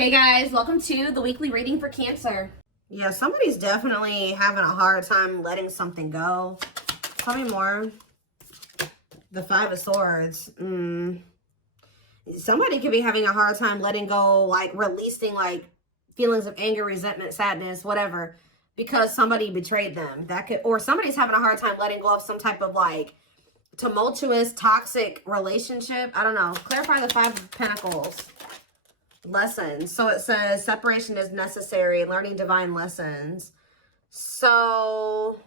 Hey guys, welcome to the weekly reading for Cancer. Yeah, somebody's definitely having a hard time letting something go. Tell me more. The Five of Swords. Somebody could be having a hard time letting go, like releasing like feelings of anger, resentment, sadness, whatever, because somebody betrayed them. That could, or somebody's having a hard time letting go of some type of like tumultuous, toxic relationship. I don't know. Clarify the Five of Pentacles. Lessons. So it says separation is necessary, learning divine lessons. So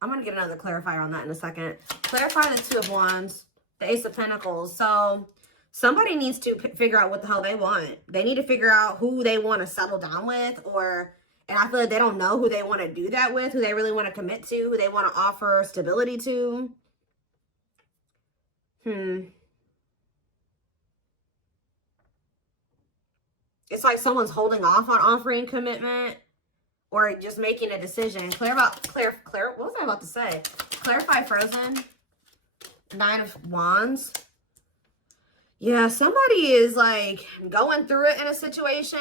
I'm going to get another clarifier on that in a second. Clarify the Two of Wands, the Ace of Pentacles. So somebody needs to figure out what the hell they want. They need to figure out who they want to settle down with, and I feel like they don't know who they want to do that with, who they really want to commit to, who they want to offer stability to. It's like someone's holding off on offering commitment or just making a decision. What was I about to say? Clarify Frozen. Nine of Wands. Yeah, somebody is like going through it in a situation,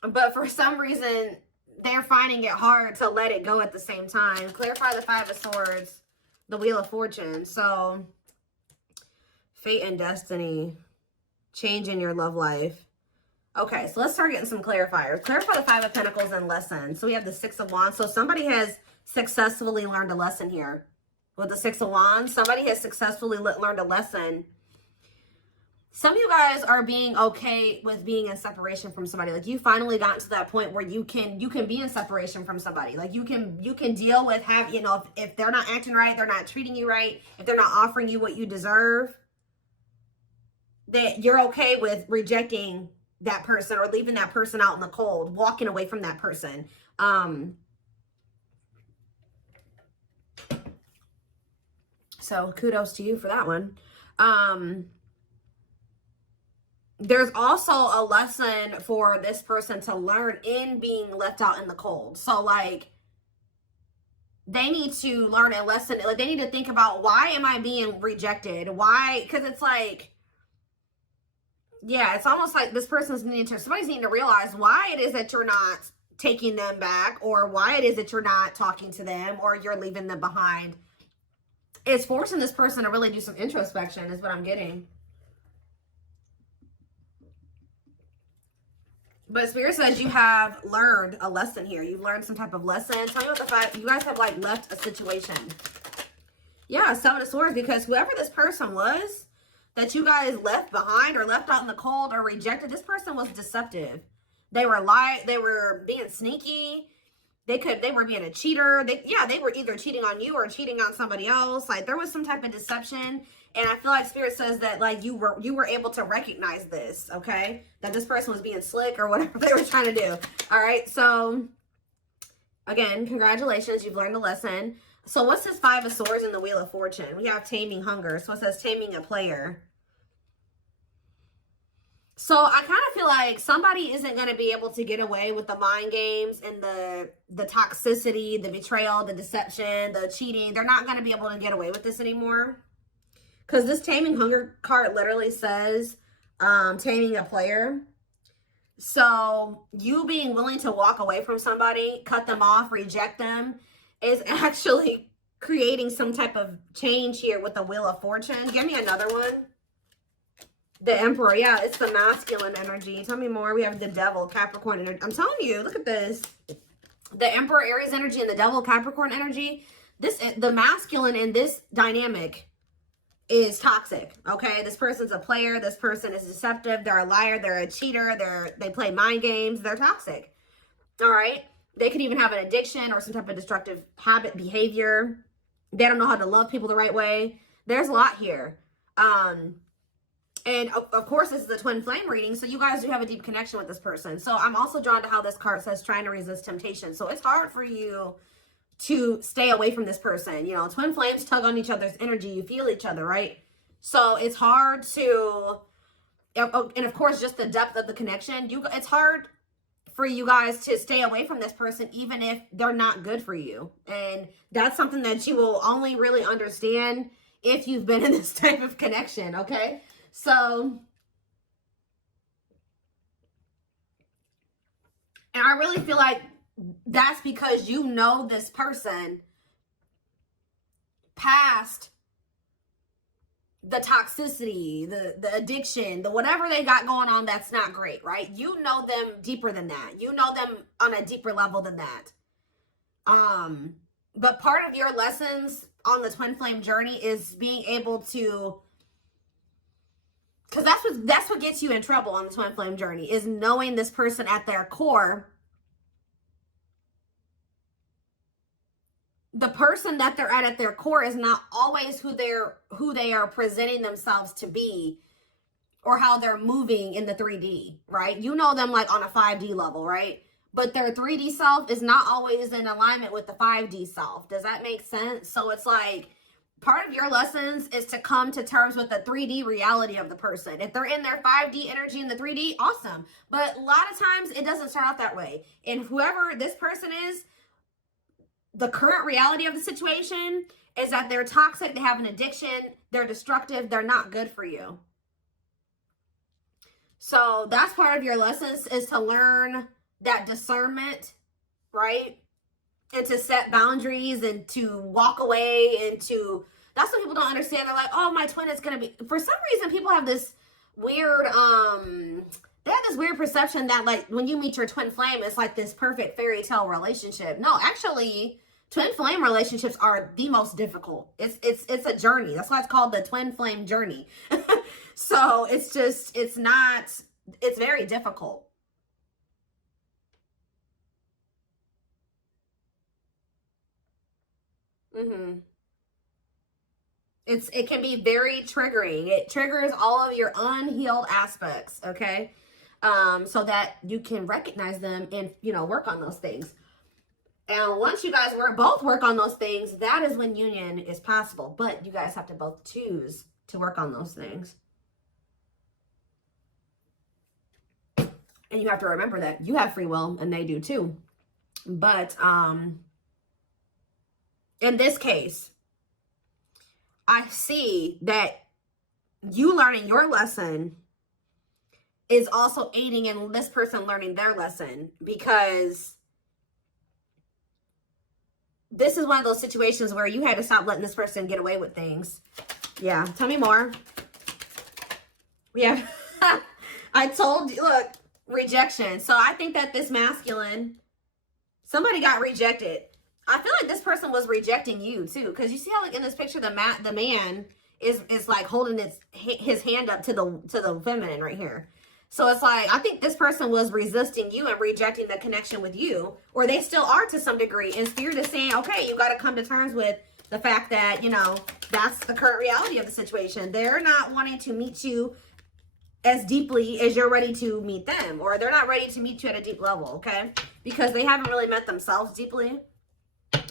but for some reason they're finding it hard to let it go at the same time. Clarify the Five of Swords, the Wheel of Fortune. So fate and destiny, change in your love life. Okay, so let's start getting some clarifiers. Clarify the Five of Pentacles and lessons. So we have the Six of Wands. So somebody has successfully learned a lesson here. With the Six of Wands, somebody has successfully learned a lesson. Some of you guys are being okay with being in separation from somebody. Like you finally gotten to that point where you can be in separation from somebody. Like you can deal with if they're not acting right, they're not treating you right, if they're not offering you what you deserve, that you're okay with rejecting that person or leaving that person out in the cold, walking away from that person. So kudos to you for that one. There's also a lesson for this person to learn in being left out in the cold. So like they need to learn a lesson. Like they need to think about, why am I being rejected? Why? Because it's like, yeah, it's almost like this person's somebody's needing to realize why it is that you're not taking them back, or why it is that you're not talking to them, or you're leaving them behind. It's forcing this person to really do some introspection is what I'm getting. But Spirit says you have learned a lesson here. You've learned some type of lesson. Tell me what the fact you guys have like left a situation. Yeah, Seven of Swords, because whoever this person was that you guys left behind or left out in the cold or rejected, this person was deceptive. They were being sneaky. They were being a cheater. They were either cheating on you or cheating on somebody else. Like there was some type of deception. And I feel like Spirit says that like you were able to recognize this, okay? That this person was being slick or whatever they were trying to do. All right. So again, congratulations. You've learned a lesson. So what's this Five of Swords in the Wheel of Fortune? We have taming hunger. So it says taming a player. So I kind of feel like somebody isn't going to be able to get away with the mind games and the toxicity, the betrayal, the deception, the cheating. They're not going to be able to get away with this anymore. Because this taming hunger card literally says taming a player. So you being willing to walk away from somebody, cut them off, reject them, is actually creating some type of change here with the Wheel of Fortune. Give me another one. The Emperor. Yeah, it's the masculine energy. Tell me more. We have the Devil, Capricorn energy. I'm telling you, look at this. The Emperor, Aries energy, and the Devil, Capricorn energy. The masculine in this dynamic is toxic, okay? This person's a player. This person is deceptive. They're a liar. They're a cheater. They play mind games. They're toxic, all right? They could even have an addiction or some type of destructive habit, behavior. They don't know how to love people the right way. There's a lot here. And of course, this is a twin flame reading, so you guys do have a deep connection with this person. So I'm also drawn to how this card says trying to resist temptation. So it's hard for you to stay away from this person. You know, twin flames tug on each other's energy. You feel each other, right? So it's hard to, and of course, just the depth of the connection. It's hard for you guys to stay away from this person, even if they're not good for you. And that's something that you will only really understand if you've been in this type of connection, okay? So I really feel like that's because you know this person past the toxicity, the addiction, the whatever they got going on that's not great, right? You know them deeper than that. You know them on a deeper level than that. But part of your lessons on the twin flame journey is being able to, because that's what gets you in trouble on the twin flame journey, is knowing this person at their core. The person that they're at their core is not always who they are presenting themselves to be, or how they're moving in the 3D, right? You know them like on a 5D level, right? But their 3D self is not always in alignment with the 5D self. Does that make sense? So it's like, part of your lessons is to come to terms with the 3D reality of the person. If they're in their 5D energy in the 3D, awesome. But a lot of times it doesn't start out that way. And whoever this person is, the current reality of the situation is that they're toxic, they have an addiction, they're destructive, they're not good for you. So that's part of your lessons, is to learn that discernment, right? And to set boundaries and to walk away, and to, that's what people don't understand. They're like, oh, my twin is going to be, for some reason, people have this weird, they have this weird perception that like when you meet your twin flame, it's like this perfect fairy tale relationship. No, actually, twin flame relationships are the most difficult. It's a journey. That's why it's called the twin flame journey. So it's very difficult. It can be very triggering. It triggers all of your unhealed aspects, okay? So that you can recognize them and, work on those things. And once you guys both work on those things, that is when union is possible. But you guys have to both choose to work on those things. And you have to remember that you have free will and they do too. But in this case, I see that you learning your lesson is also aiding in this person learning their lesson, because this is one of those situations where you had to stop letting this person get away with things. Yeah, tell me more. Yeah, I told you, look, rejection. So I think that this masculine, somebody got rejected. I feel like this person was rejecting you too, because you see how like in this picture the man is like holding his hand up to the feminine right here. So it's like, I think this person was resisting you and rejecting the connection with you, or they still are to some degree. And Spirit is saying, okay, you got to come to terms with the fact that, that's the current reality of the situation. They're not wanting to meet you as deeply as you're ready to meet them, or they're not ready to meet you at a deep level, okay? Because they haven't really met themselves deeply,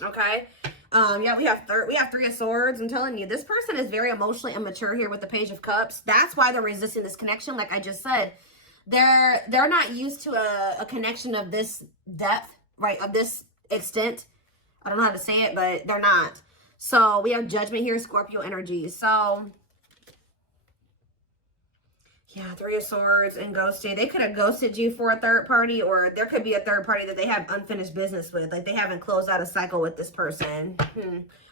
okay? Yeah, we have Three of Swords. I'm telling you, this person is very emotionally immature here with the Page of Cups. That's why they're resisting this connection. Like I just said, they're not used to a connection of this depth, right? Of this extent. I don't know how to say it, but they're not. So we have Judgment here, Scorpio energy. So yeah, Three of Swords and ghosting. They could have ghosted you for a third party, or there could be a third party that they have unfinished business with. Like they haven't closed out a cycle with this person.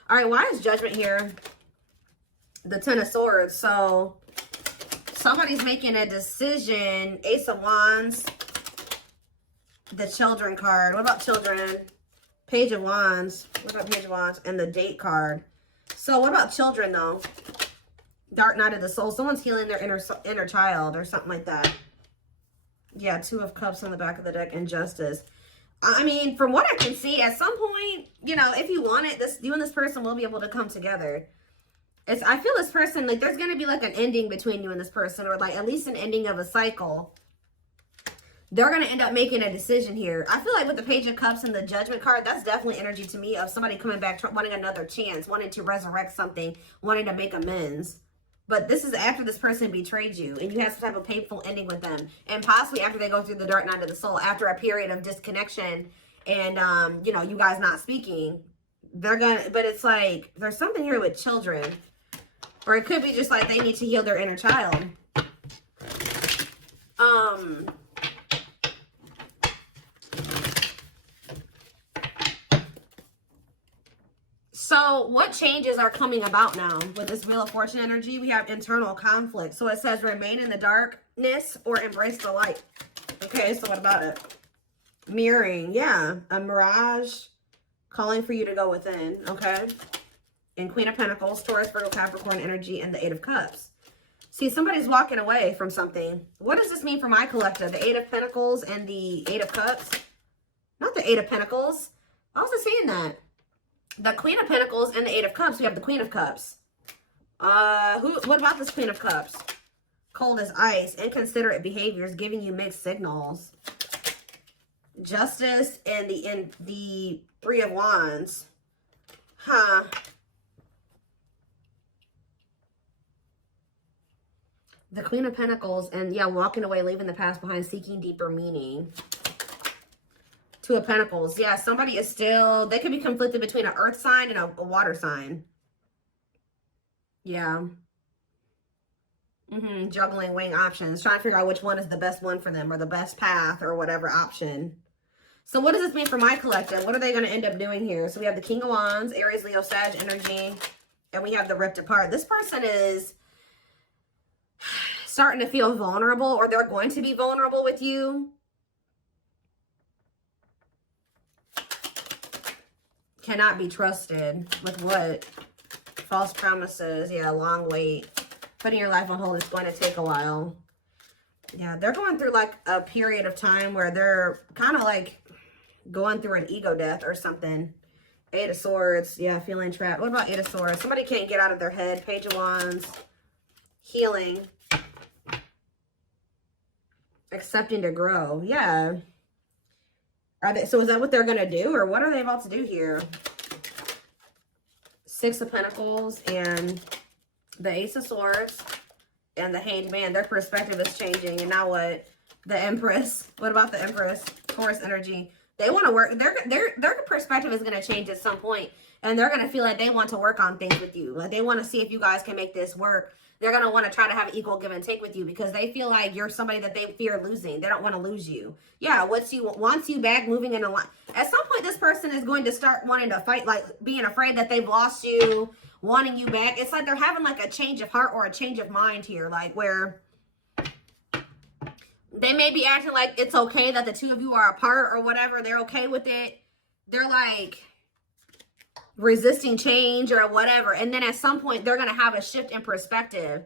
All right, why is Judgment here? The Ten of Swords. So somebody's making a decision. Ace of Wands. The Children card. What about children? Page of Wands. What about Page of Wands? And the Date card. So what about children though? Dark Night of the Soul. Someone's healing their inner child or something like that. Yeah, Two of Cups on the back of the deck and Justice. I mean, from what I can see, at some point, if you want it, you and this person will be able to come together. I feel this person, like, there's going to be, like, an ending between you and this person, or, like, at least an ending of a cycle. They're going to end up making a decision here. I feel like with the Page of Cups and the Judgment card, that's definitely energy to me of somebody coming back, wanting another chance, wanting to resurrect something, wanting to make amends. But this is after this person betrayed you and you had some type of painful ending with them. And possibly after they go through the Dark Night of the Soul, after a period of disconnection and, you guys not speaking. But it's like, there's something here with children. Or it could be just like they need to heal their inner child. So what changes are coming about now with this Wheel of Fortune energy? We have internal conflict. So it says remain in the darkness or embrace the light. Okay, so what about it? Mirroring, yeah. A mirage calling for you to go within, okay? And Queen of Pentacles, Taurus, Virgo, Capricorn energy, and the Eight of Cups. See, somebody's walking away from something. What does this mean for my collective? The Eight of Pentacles and the Eight of Cups? Not the Eight of Pentacles. I was just saying that. The Queen of Pentacles and the Eight of Cups. We have the Queen of Cups. What about this Queen of Cups? Cold as ice. Inconsiderate behaviors giving you mixed signals. Justice and the Three of Wands. Huh. The Queen of Pentacles and, yeah, walking away, leaving the past behind, seeking deeper meaning. Two of Pentacles. Yeah, somebody is still, they could be conflicted between an earth sign and a water sign. Yeah. Juggling, weighing options. Trying to figure out which one is the best one for them or the best path or whatever option. So what does this mean for my collective? What are they going to end up doing here? So we have the King of Wands, Aries, Leo, Sag energy. And we have the Ripped Apart. This person is starting to feel vulnerable, or they're going to be vulnerable with you. Cannot be trusted with what? False promises. Yeah, long wait. Putting your life on hold is going to take a while. Yeah, they're going through like a period of time where they're kind of like going through an ego death or something. Eight of Swords. Yeah, feeling trapped. What about Eight of Swords? Somebody can't get out of their head. Page of Wands. Healing. Accepting to grow. Yeah. Are they, so is that what they're going to do? Or what are they about to do here? Six of Pentacles and the Ace of Swords and the Hanged Man. Their perspective is changing. And now what? The Empress. What about the Empress? Taurus energy. They want to work. Their perspective is going to change at some point. And they're going to feel like they want to work on things with you. Like they want to see if you guys can make this work. They're going to want to try to have equal give and take with you because they feel like you're somebody that they fear losing. They don't want to lose you. Yeah, wants you back, moving in a line. At some point, this person is going to start wanting to fight, like being afraid that they've lost you, wanting you back. It's like they're having like a change of heart or a change of mind here, like where they may be acting like it's okay that the two of you are apart or whatever. They're okay with it. They're like resisting change or whatever, and then at some point they're going to have a shift in perspective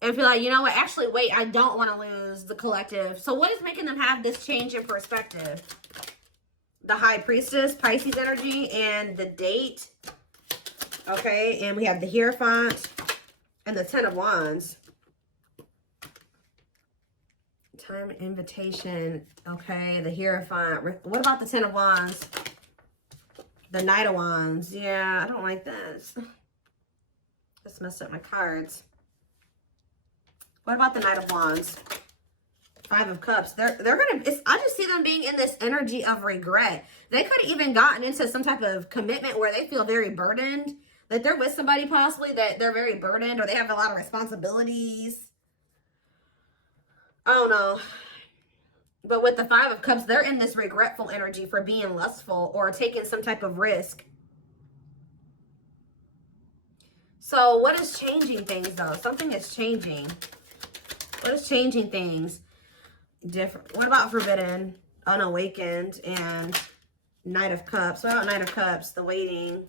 and feel like, you know what, actually wait, I don't want to lose the collective. So what is making them have this change in perspective? The High Priestess, Pisces energy, and the Date. Okay, and we have the Hierophant and the Ten of Wands. Time, invitation. Okay, the Hierophant. What about the Ten of Wands? The Knight of Wands. Yeah, I don't like this. Just messed up my cards. What about the Knight of Wands? Five of Cups. They're gonna. I just see them being in this energy of regret. They could have even gotten into some type of commitment where they feel very burdened. That they're with somebody possibly that they're very burdened, or they have a lot of responsibilities. I don't know. But with the Five of Cups, they're in this regretful energy for being lustful or taking some type of risk. So what is changing things, though? Something is changing. What is changing things? Different. What about Forbidden, Unawakened, and Knight of Cups? What about Knight of Cups? The waiting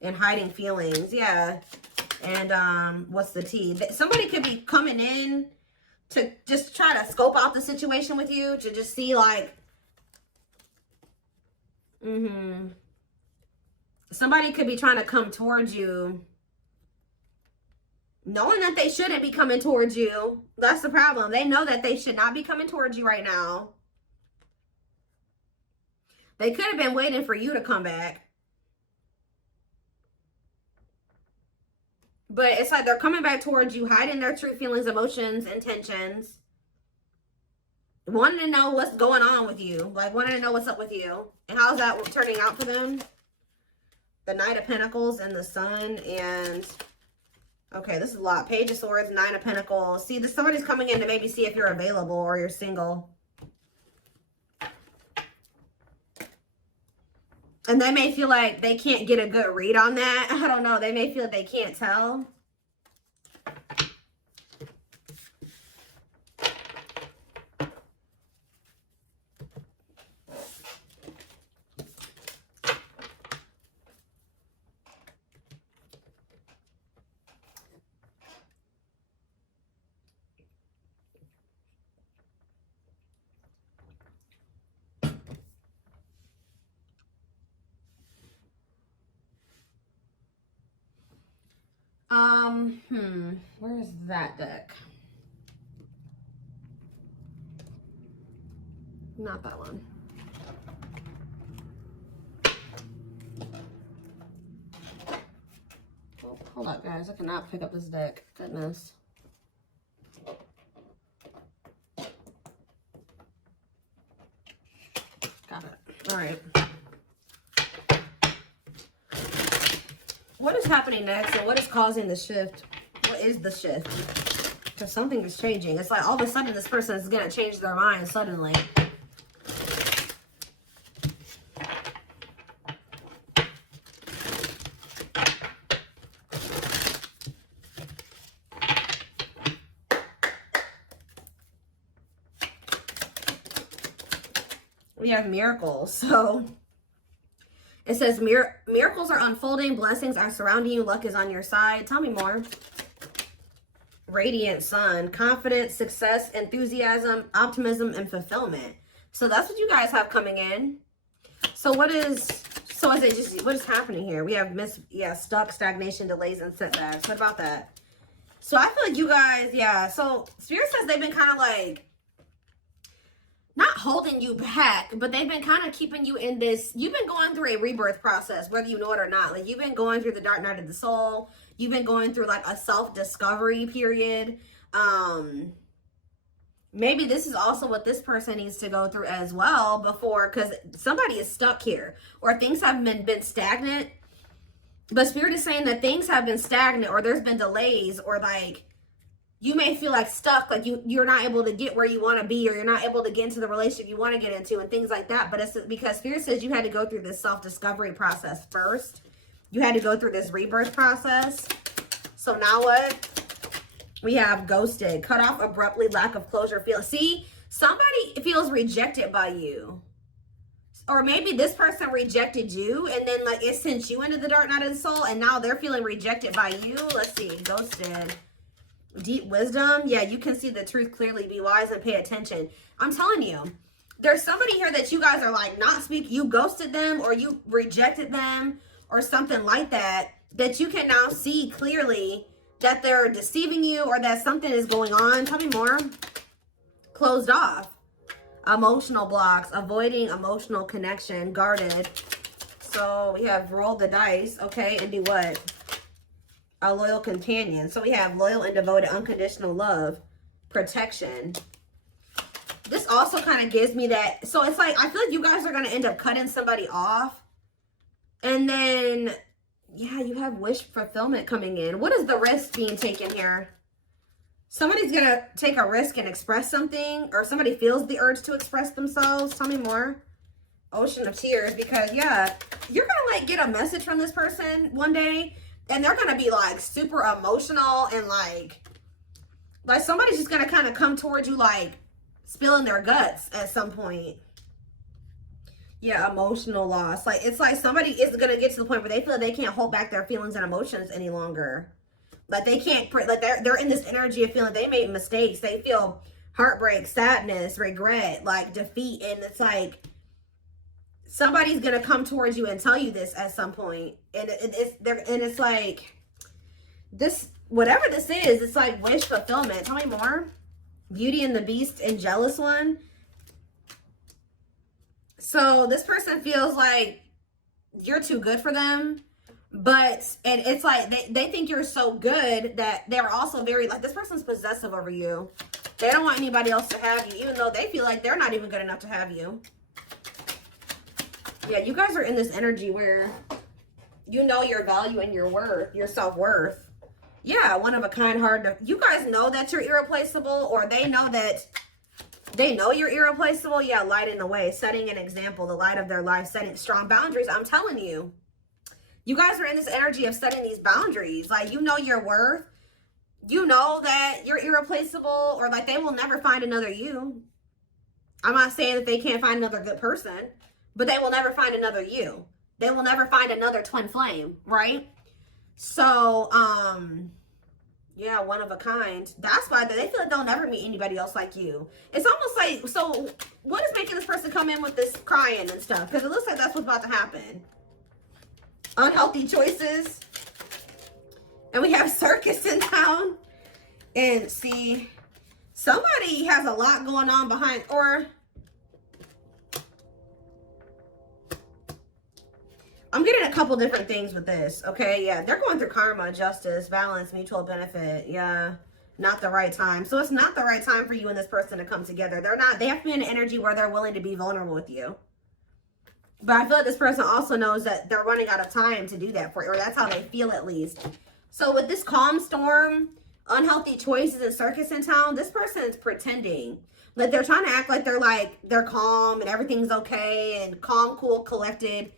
and hiding feelings. Yeah. And what's the T? Somebody could be coming in to just try to scope out the situation with you, to just see like, somebody could be trying to come towards you, knowing that they shouldn't be coming towards you. That's the problem. They know that they should not be coming towards you right now. They could have been waiting for you to come back. But it's like they're coming back towards you, hiding their true feelings, emotions, intentions. Wanting to know what's going on with you. Like, wanting to know what's up with you. And how's that turning out for them? The Knight of Pentacles and the Sun. And, okay, this is a lot. Page of Swords, Nine of Pentacles. See, somebody's coming in to maybe see if you're available or you're single. And they may feel like they can't get a good read on that. I don't know. They may feel like they can't tell. Where's that deck? Not that one. Oh, hold up, guys. I cannot pick up this deck. Goodness. Got it. All right. What is happening next and what is causing the shift? What is the shift? Because something is changing. It's like all of a sudden this person is going to change their mind suddenly. We have miracles. So it says miracles are unfolding, blessings are surrounding you, luck is on your side. Tell me more. Radiant sun, confidence, success, enthusiasm, optimism, and fulfillment. So that's what you guys have coming in. So what is happening here? We have stuck, stagnation, delays, and setbacks. What about that? So I feel like you guys, so Spirit says they've been kind of like, not holding you back, but they've been kind of keeping you in this. You've been going through a rebirth process, whether you know it or not. Like, you've been going through the dark night of the soul. You've been going through like a self-discovery period. Maybe this is also what this person needs to go through as well before, because somebody is stuck here, or things have been stagnant. But Spirit is saying that things have been stagnant, or there's been delays, or like, you may feel like stuck, like you're not able to get where you want to be, or you're not able to get into the relationship you want to get into and things like that. But it's because Spirit says you had to go through this self-discovery process first. You had to go through this rebirth process. So now what? We have ghosted, cut off abruptly, lack of closure. See, somebody feels rejected by you. Or maybe this person rejected you and then like it sent you into the dark night of the soul and now they're feeling rejected by you. Let's see, ghosted. Deep wisdom. Yeah, you can see the truth clearly. Be wise and pay attention. I'm telling you, there's somebody here that you guys are like not speaking. You ghosted them or you rejected them or something like that, that you can now see clearly that they're deceiving you or that something is going on. Tell me more. Closed off. Emotional blocks. Avoiding emotional connection. Guarded. So we have rolled the dice. Okay, and do what? A loyal companion. So we have loyal and devoted, unconditional love, protection. This also kind of gives me that. So it's like, I feel like you guys are going to end up cutting somebody off. And then, yeah, you have wish fulfillment coming in. What is the risk being taken here? Somebody's going to take a risk and express something, or somebody feels the urge to express themselves. Tell me more. Ocean of tears, because, yeah, you're going to like get a message from this person one day. And they're going to be like super emotional and like somebody's just going to kind of come towards you like spilling their guts at some point. Yeah, emotional loss. Like, it's like somebody is going to get to the point where they feel like they can't hold back their feelings and emotions any longer. Like they can't, like they're in this energy of feeling they made mistakes. They feel heartbreak, sadness, regret, like defeat. And it's like, somebody's going to come towards you and tell you this at some point. And it's like, this, whatever this is, it's like wish fulfillment. Tell me more. Beauty and the Beast and Jealous One. So this person feels like you're too good for them. And it's like, they think you're so good that they're also very, like, this person's possessive over you. They don't want anybody else to have you, even though they feel like they're not even good enough to have you. Yeah, you guys are in this energy where you know your value and your worth, your self-worth. Yeah, one of a kind, hard to... You guys know that you're irreplaceable, or they know that They know you're irreplaceable. Yeah, lighting the way, setting an example, the light of their life, setting strong boundaries. I'm telling you, you guys are in this energy of setting these boundaries. Like, you know your worth. You know that you're irreplaceable, or like they will never find another you. I'm not saying that they can't find another good person, but they will never find another you. They will never find another twin flame, right? So, yeah, one of a kind. That's why they feel like they'll never meet anybody else like you. It's almost like, so what is making this person come in with this crying and stuff? Because it looks like that's what's about to happen. Unhealthy choices. And we have circus in town. And see, somebody has a lot going on behind, or I'm getting a couple different things with this. Okay, yeah, they're going through karma, justice, balance, mutual benefit. Yeah, not the right time. So it's not the right time for you and this person to come together. They have to be in an energy where they're willing to be vulnerable with you. But I feel like this person also knows that they're running out of time to do that for you, or that's how they feel at least. So with this calm storm, unhealthy choices, and circus in town, this person is pretending. Like, they're trying to act like they're calm and everything's okay and calm, cool, collected.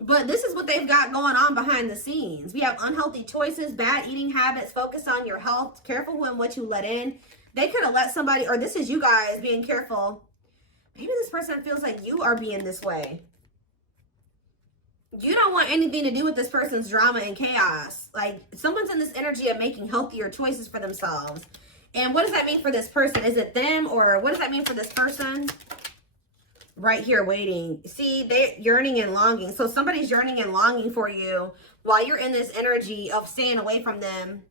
But this is what they've got going on behind the scenes. We have unhealthy choices, bad eating habits, focus on your health, careful when what you let in. They could have let somebody, or this is you guys being careful. Maybe this person feels like you are being this way. You don't want anything to do with this person's drama and chaos. Like, someone's in this energy of making healthier choices for themselves. And what does that mean for this person? Is it them, or what does that mean for this person? Right here waiting. See, they're yearning and longing. So somebody's yearning and longing for you while you're in this energy of staying away from them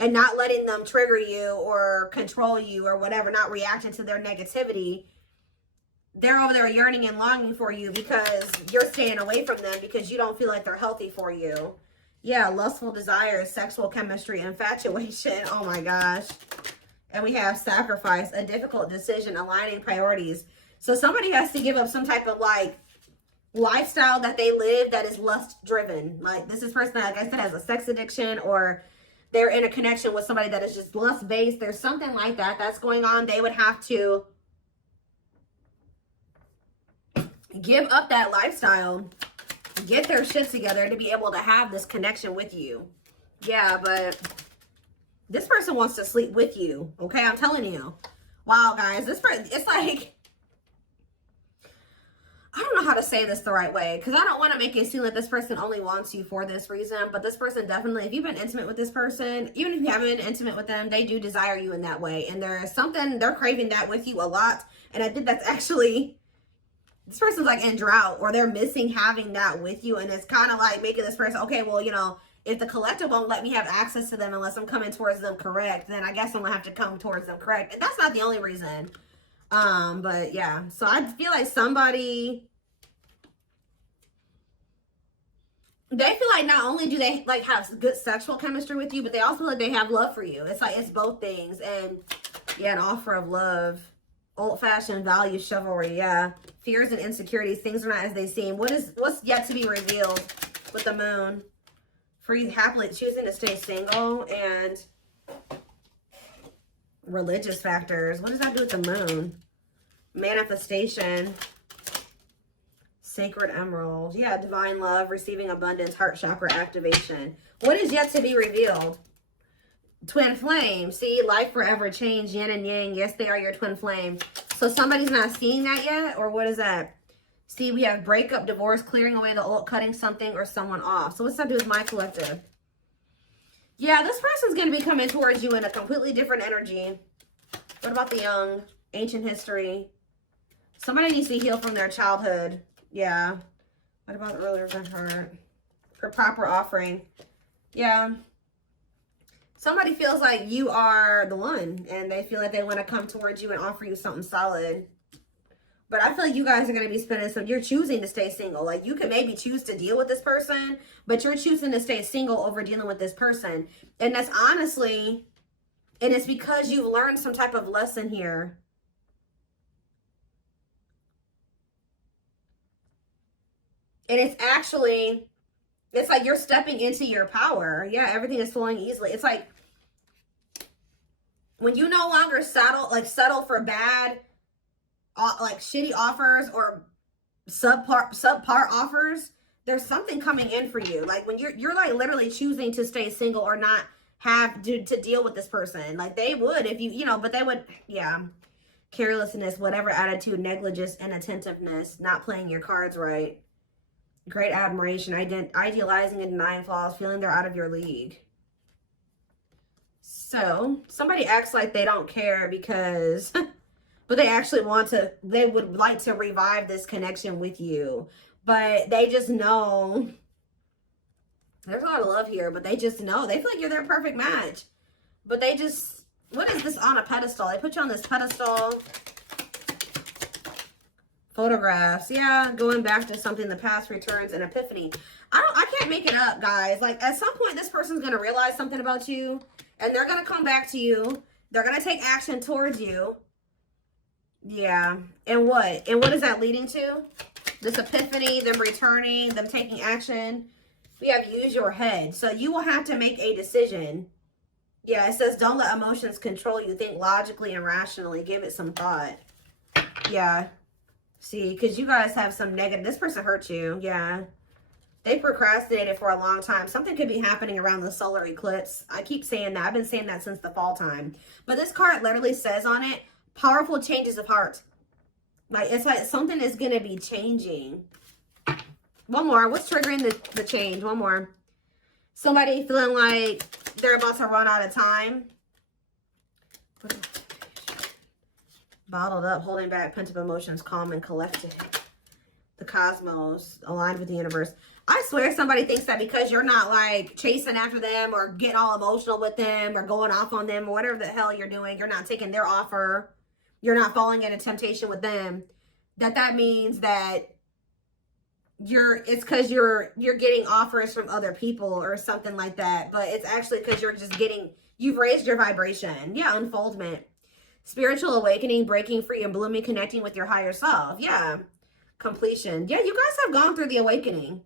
and not letting them trigger you or control you or whatever, not reacting to their negativity. They're over there yearning and longing for you because you're staying away from them because you don't feel like they're healthy for you. Yeah, lustful desires, sexual chemistry, infatuation. Oh my gosh. And we have sacrifice, a difficult decision, aligning priorities. So somebody has to give up some type of like lifestyle that they live that is lust driven. Like, this is person that, like I said, has a sex addiction, or they're in a connection with somebody that is just lust based. There's something like that that's going on. They would have to give up that lifestyle, get their shit together to be able to have this connection with you. Yeah, but this person wants to sleep with you. Okay, I'm telling you. Wow, guys, this person, it's like, I don't know how to say this the right way, because I don't want to make it seem like this person only wants you for this reason, but this person definitely, if you've been intimate with this person, even if you haven't been intimate with them, they do desire you in that way. And there is something, they're craving that with you a lot. And I think that's actually, this person's like in drought, or they're missing having that with you. And it's kind of like making this person, okay, well, you know, if the collective won't let me have access to them unless I'm coming towards them correct, then I guess I'm gonna have to come towards them correct. And that's not the only reason. But yeah, so I feel like somebody, they feel like not only do they like have good sexual chemistry with you, but they also feel like they have love for you. It's like, it's both things. And yeah, an offer of love. Old-fashioned values, chivalry, yeah. Fears and insecurities, things are not as they seem. What's yet to be revealed with the moon? Free, happily choosing to stay single, and religious factors. What does that do with the moon? Manifestation. Sacred emerald. Yeah, divine love, receiving abundance, heart chakra activation. What is yet to be revealed? Twin flame. See, life forever change, yin and yang. Yes, they are your twin flame. So somebody's not seeing that yet, or what is that? See, we have breakup, divorce, clearing away the old, cutting something or someone off. So what's that do with my collective? Yeah, this person's going to be coming towards you in a completely different energy. What about the young? Ancient history. Somebody needs to heal from their childhood. Yeah. What about earlier than hurt? For proper offering. Yeah. Somebody feels like you are the one, and they feel like they want to come towards you and offer you something solid. But I feel like you guys are going to be spending some, you're choosing to stay single. Like, you could maybe choose to deal with this person, but you're choosing to stay single over dealing with this person. And that's honestly, and it's because you've learned some type of lesson here. And it's actually, it's like you're stepping into your power. Yeah, everything is flowing easily. It's like when you no longer settle for bad like shitty offers or subpar offers, there's something coming in for you. Like when you're like literally choosing to stay single or not have to deal with this person. Like they would if you know, but they would, yeah. Carelessness, whatever attitude, negligence, inattentiveness, not playing your cards right. Great admiration, idealizing and denying flaws, feeling they're out of your league. So somebody acts like they don't care because, but they actually they would like to revive this connection with you. But they just know, there's a lot of love here, but they just know, they feel like you're their perfect match. But they just, what is this on a pedestal? They put you on this pedestal. Photographs, yeah, going back to something the past returns, an epiphany. I can't make it up, guys. Like at some point, this person's gonna realize something about you, and they're gonna come back to you. They're gonna take action towards you. Yeah, and what? And what is that leading to? This epiphany, them returning, them taking action. We have use your head, so you will have to make a decision. Yeah, it says don't let emotions control you. Think logically and rationally. Give it some thought. Yeah. See, because you guys have some negative, this person hurt you, yeah. They procrastinated for a long time. Something could be happening around the solar eclipse. I keep saying that. I've been saying that since the fall time. But this card literally says on it, powerful changes of heart. Like, it's like something is going to be changing. One more. What's triggering the change? One more. Somebody feeling like they're about to run out of time. Bottled up, holding back, pent-up emotions, calm and collected. The cosmos, aligned with the universe. I swear somebody thinks that because you're not like chasing after them or getting all emotional with them or going off on them or whatever the hell you're doing, you're not taking their offer, you're not falling into temptation with them, that means that it's because you're getting offers from other people or something like that. But it's actually because you're just you've raised your vibration. Yeah, unfoldment. Spiritual awakening, breaking free and blooming, connecting with your higher self. Yeah. Completion. Yeah, you guys have gone through the awakening.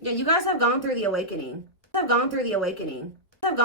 Yeah, you guys have gone through the awakening. Have gone through the awakening. Have gone